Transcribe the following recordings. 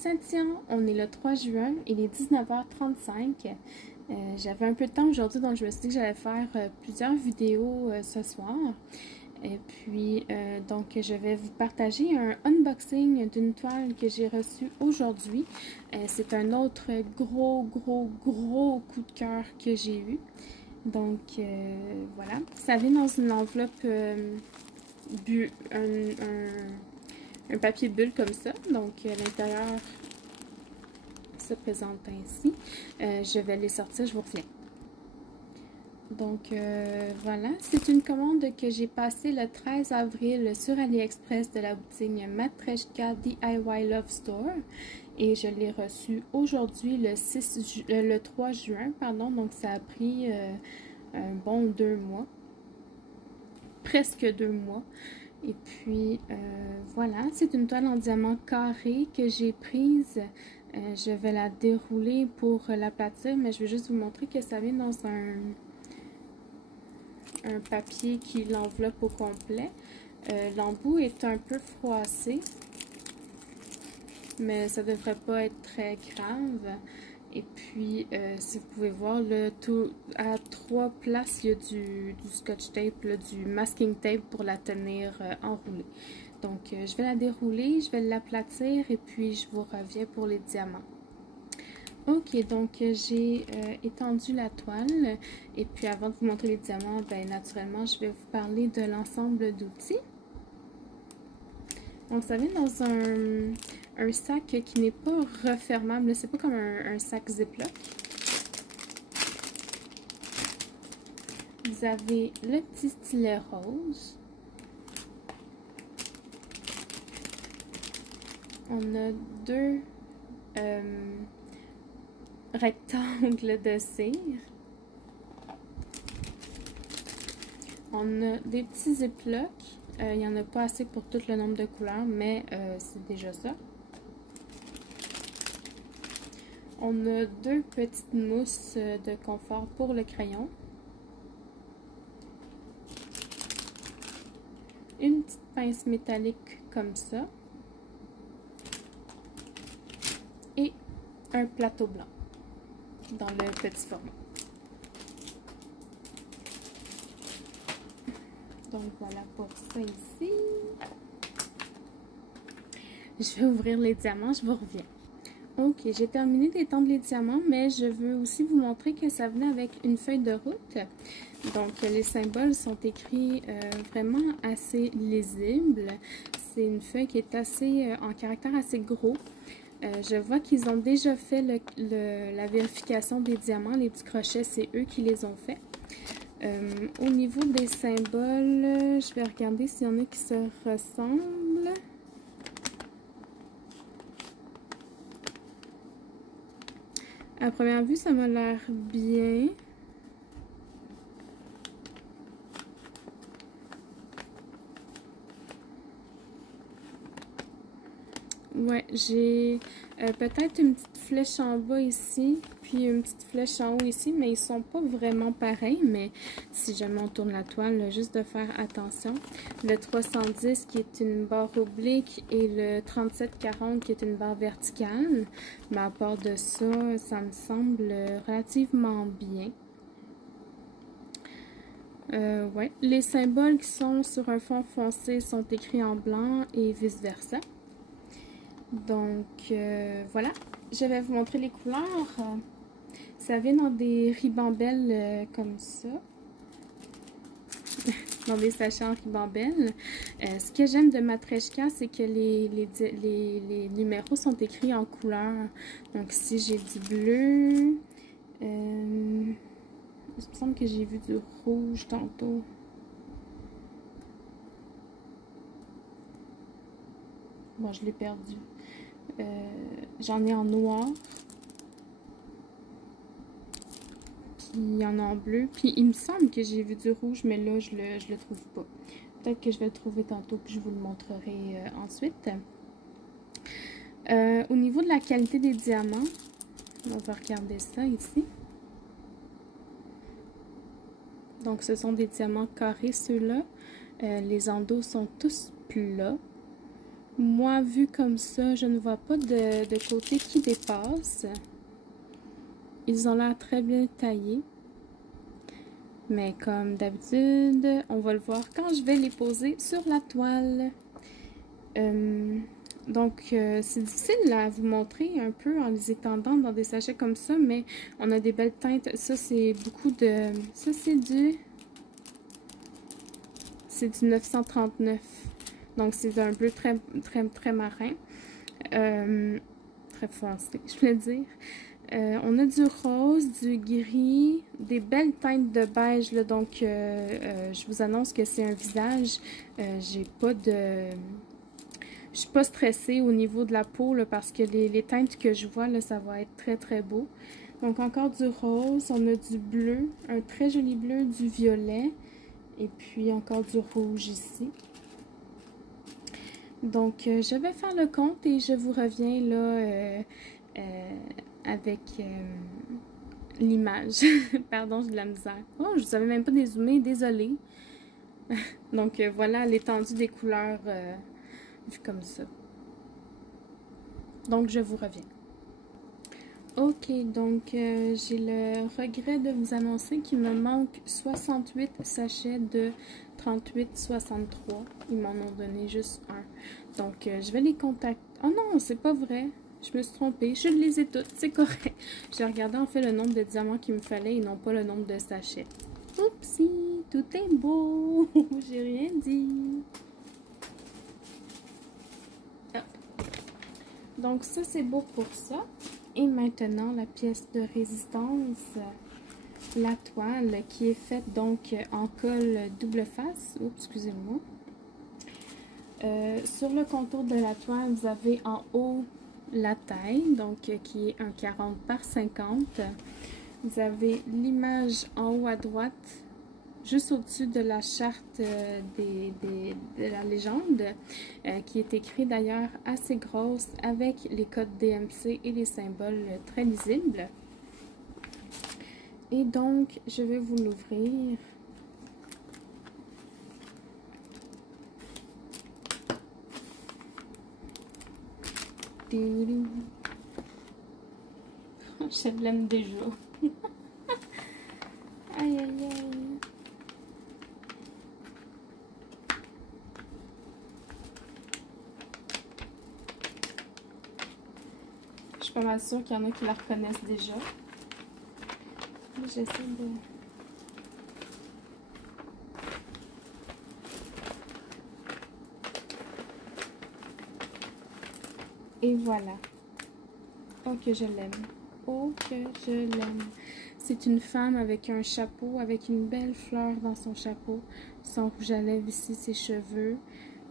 Saint-Tien, on est le 3 juin, il est 19h35. J'avais un peu de temps aujourd'hui, donc je me suis dit que j'allais faire plusieurs vidéos ce soir. Et puis, donc, je vais vous partager un unboxing d'une toile que j'ai reçue aujourd'hui. C'est un autre gros coup de cœur que j'ai eu. Donc, voilà. Ça vient dans une enveloppe, un papier bulle comme ça. Donc, à l'intérieur se présente ainsi. Je vais les sortir, je vous reviens. Donc, voilà. C'est une commande que j'ai passée le 13 avril sur AliExpress de la boutique Matreshka DIY Love Store. Et je l'ai reçue aujourd'hui, le 3 juin, pardon. Donc, ça a pris un bon 2 mois. Presque 2 mois. Et puis, voilà, c'est une toile en diamant carré que j'ai prise. Je vais la dérouler pour l'aplatir, mais je vais juste vous montrer que ça vient dans un papier qui l'enveloppe au complet. L'embout est un peu froissé, mais ça devrait pas être très grave. Et puis, si vous pouvez voir, à 3 places, il y a du scotch tape, là, du masking tape pour la tenir enroulée. Donc, je vais la dérouler, je vais l'aplatir et puis je vous reviens pour les diamants. Ok, donc j'ai étendu la toile et puis avant de vous montrer les diamants, ben, naturellement, je vais vous parler de l'ensemble d'outils. Donc, ça vient dans un sac qui n'est pas refermable. C'est pas comme un sac Ziploc. Vous avez le petit stylet rose. On a deux rectangles de cire. On a des petits Ziplocs. Il n'y en a pas assez pour tout le nombre de couleurs, mais c'est déjà ça. On a deux petites mousses de confort pour le crayon. Une petite pince métallique comme ça. Et un plateau blanc dans le petit format. Donc voilà pour ça ici. Je vais ouvrir les diamants, je vous reviens. Ok, j'ai terminé d'étendre les diamants, mais je veux aussi vous montrer que ça venait avec une feuille de route. Donc les symboles sont écrits vraiment assez lisibles. C'est une feuille qui est assez en caractère assez gros. Je vois qu'ils ont déjà fait la vérification des diamants. Les petits crochets, c'est eux qui les ont fait. Au niveau des symboles, je vais regarder s'il y en a qui se ressemblent. À première vue, ça m'a l'air bien. Ouais, j'ai peut-être une petite flèche en bas ici, puis une petite flèche en haut ici, mais ils sont pas vraiment pareils. Mais si jamais on tourne la toile, juste de faire attention. Le 310 qui est une barre oblique et le 3740 qui est une barre verticale. Mais à part de ça, ça me semble relativement bien. Ouais, les symboles qui sont sur un fond foncé sont écrits en blanc et vice versa. Donc, voilà. Je vais vous montrer les couleurs. Ça vient dans des ribambelles comme ça. Dans des sachets en ribambelle. Ce que j'aime de Matreshka, c'est que les numéros sont écrits en couleur. Donc, ici, j'ai du bleu. Il me semble que j'ai vu du rouge tantôt. Bon, je l'ai perdu. J'en ai en noir. Puis il y en a en bleu. Puis il me semble que j'ai vu du rouge, mais là, je le trouve pas. Peut-être que je vais le trouver tantôt, puis je vous le montrerai ensuite. Au niveau de la qualité des diamants, on va regarder ça ici. Donc, ce sont des diamants carrés, ceux-là. Les endos sont tous plats. Moi, vu comme ça, je ne vois pas de côté qui dépasse. Ils ont l'air très bien taillés. Mais comme d'habitude, on va le voir quand je vais les poser sur la toile. Donc, c'est difficile à vous montrer un peu en les étendant dans des sachets comme ça, mais on a des belles teintes. Ça, c'est beaucoup de... Ça, c'est du 939. Donc, c'est un bleu très marin. Très foncé, je voulais dire. On a du rose, du gris, des belles teintes de beige, là, donc je vous annonce que c'est un visage. J'ai pas de... Je suis pas stressée au niveau de la peau là, parce que les teintes que je vois, là, ça va être très beau. Donc encore du rose, on a du bleu, un très joli bleu, du violet et puis encore du rouge ici. Donc je vais faire le compte et je vous reviens là avec l'image. Pardon, j'ai de la misère. Oh, je ne savais même pas dézoomer, désolée. Donc voilà l'étendue des couleurs vu comme ça. Donc je vous reviens. Ok, donc j'ai le regret de vous annoncer qu'il me manque 68 sachets de 38,63. Ils m'en ont donné juste un. Donc je vais les contacter. Oh non, c'est pas vrai. Je me suis trompée. Je les ai toutes. C'est correct. J'ai regardé en fait le nombre de diamants qu'il me fallait et non pas le nombre de sachets. Oupsie, tout est beau. J'ai rien dit. Hop. Donc ça c'est beau pour ça. Et maintenant la pièce de résistance, la toile qui est faite donc en colle double face. Oups, excusez-moi. Sur le contour de la toile, vous avez en haut la taille, donc qui est un 40 par 50. Vous avez l'image en haut à droite, juste au-dessus de la charte de la légende, qui est écrit d'ailleurs assez grosse avec les codes DMC et les symboles très lisibles. Et donc, je vais vous l'ouvrir. Je l'aime déjà. Aïe, aïe, aïe. Je suis pas mal sûre qu'il y en a qui la reconnaissent déjà. J'essaie de... Et voilà. Oh que je l'aime. Oh que je l'aime. C'est une femme avec un chapeau, avec une belle fleur dans son chapeau. Son rouge à lèvres ici, ses cheveux.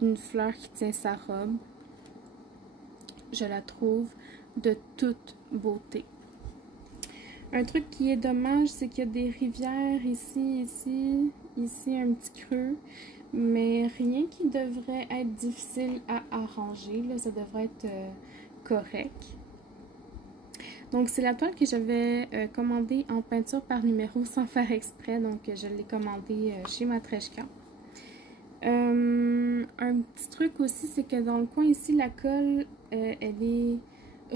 Une fleur qui tient sa robe. Je la trouve de toute beauté. Un truc qui est dommage, c'est qu'il y a des rivières ici, ici un petit creux. Mais rien qui devrait être difficile à arranger. Là, ça devrait être correct. Donc, c'est la toile que j'avais commandée en peinture par numéro sans faire exprès. Donc, je l'ai commandée chez Matreshka. Un petit truc aussi, c'est que dans le coin ici, la colle, elle est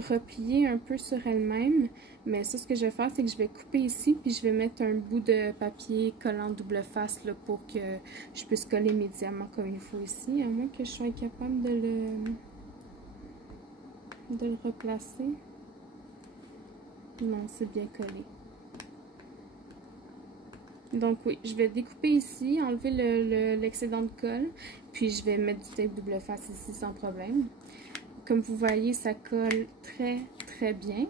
repliée un peu sur elle-même. Mais ça, ce que je vais faire, c'est que je vais couper ici, puis je vais mettre un bout de papier collant double face là, pour que je puisse coller mes diamants comme il faut ici, à moins que je sois capable de le replacer. Non, c'est bien collé. Donc oui, je vais découper ici, enlever l'excédent de colle, puis je vais mettre du tape double face ici sans problème. Comme vous voyez, ça colle très bien.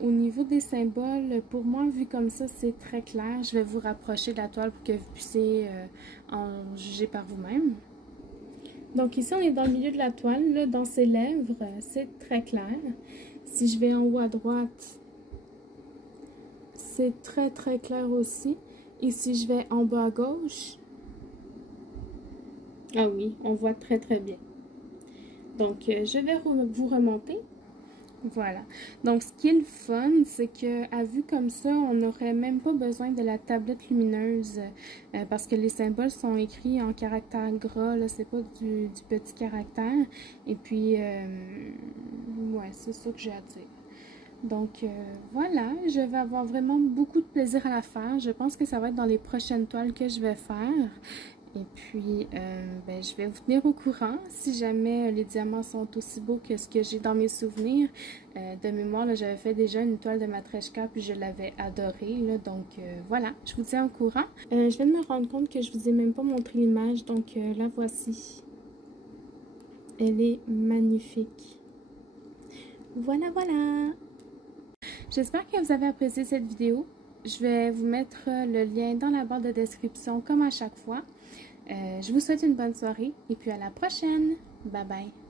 Au niveau des symboles, pour moi, vu comme ça, c'est très clair. Je vais vous rapprocher de la toile pour que vous puissiez en juger par vous-même. Donc ici, on est dans le milieu de la toile, là, dans ses lèvres, c'est très clair. Si je vais en haut à droite, c'est très clair aussi. Et si je vais en bas à gauche, ah oui, on voit très bien. Donc, je vais vous remonter. Voilà. Donc, ce qui est le fun, c'est qu'à vue comme ça, on n'aurait même pas besoin de la tablette lumineuse parce que les symboles sont écrits en caractère gras, là, c'est pas du petit caractère. Et puis, ouais, c'est ça que j'ai à dire. Donc, voilà, je vais avoir vraiment beaucoup de plaisir à la faire. Je pense que ça va être dans les prochaines toiles que je vais faire. Et puis, ben, je vais vous tenir au courant si jamais les diamants sont aussi beaux que ce que j'ai dans mes souvenirs. De mémoire, j'avais fait déjà une toile de Matryoshka puis je l'avais adorée. Là, donc, voilà, je vous tiens au courant. Je viens de me rendre compte que je vous ai même pas montré l'image. Donc, la voici. Elle est magnifique. Voilà, voilà. J'espère que vous avez apprécié cette vidéo. Je vais vous mettre le lien dans la barre de description comme à chaque fois. Je vous souhaite une bonne soirée et puis à la prochaine. Bye bye.